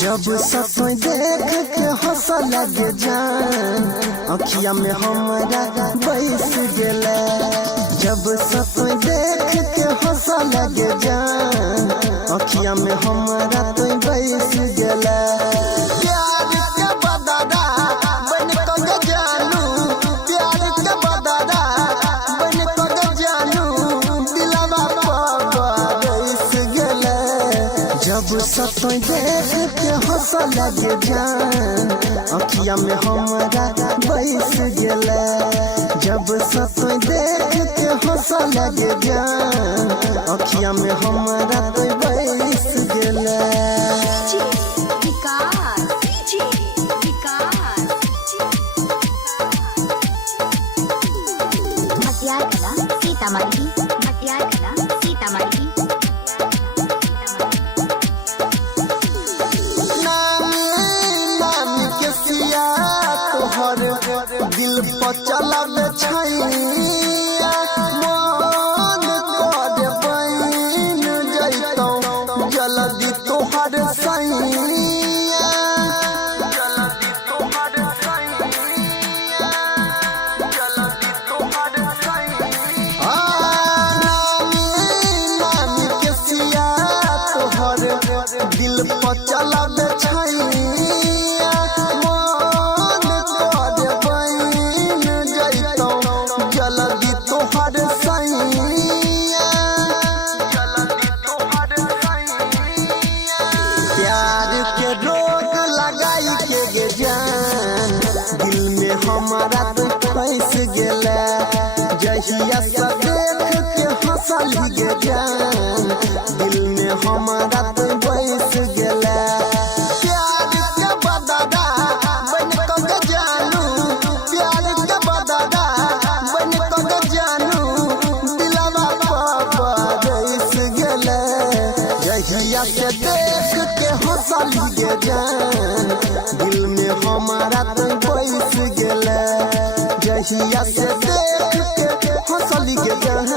जब सपन देख के हंस लगे जान अखिया में हमरा बैस गेले। जब सपन देख के हंस लगे जान अखिया में हमरा तो बैस गेले। प्यार के बदला बन के जानू, प्यार के बदला बन के जानू, दिलवा पर बैस गेले। जब सपन देख के हंस लगे जान अखिया में हमरा बैस गेले। जब सपन देख के हंस लगे जान अखिया में हमरा तो बैस गेले। सीतामढ़ी सीतामढ़ी दिल पर चलावे छैया मन कर बन जैतौ जल्दी तोहर सैया। जल्दी तोहर सैया, जल्दी तोहर सैया। नानी के सिया तोहर दिल पर चलावे छैया जल्दी तोहर सैया, जल्दी तोहर सैया। प्यार के रोग लगाई के गे जान दिल में हमारा तो फंस गेले। जहिया से देख के हंसल गे जान दिल में हमारा तो बैस गेले। प्यार के बदला बन के जानू, प्यार के बदला बन के जानू, दिलवा पर बैस गेले। जहिया से देख के हंसल गे जान दिल में हमारा तो बैस गेले। जहिया से देख के हंसल गे जान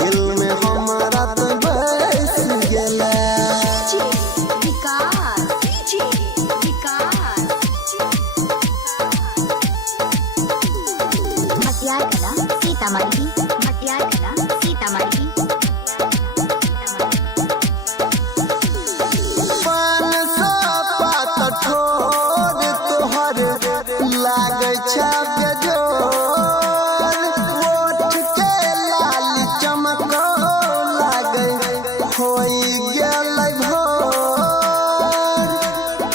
दिल में हमारा तो बैस गेले। सीतामढ़ी सीतामढ़ी कठोर तोहर लागे छापे जोर, ओठ के लाल चमको लागे होई गेलै भोर,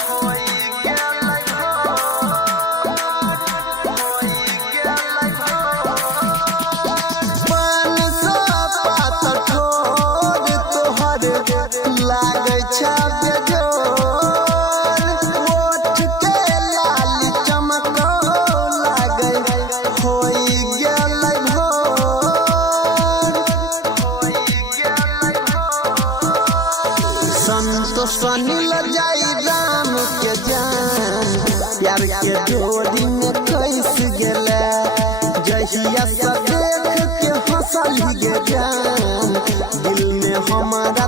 होई गेलै भोर, होई गेलै भोर। कठोर तोहर लागे छापे सनिल जाई राम के जान प्यार के डोरी में कैस गेले। जहिया से देख के हंसल गे जान दिल में हमारा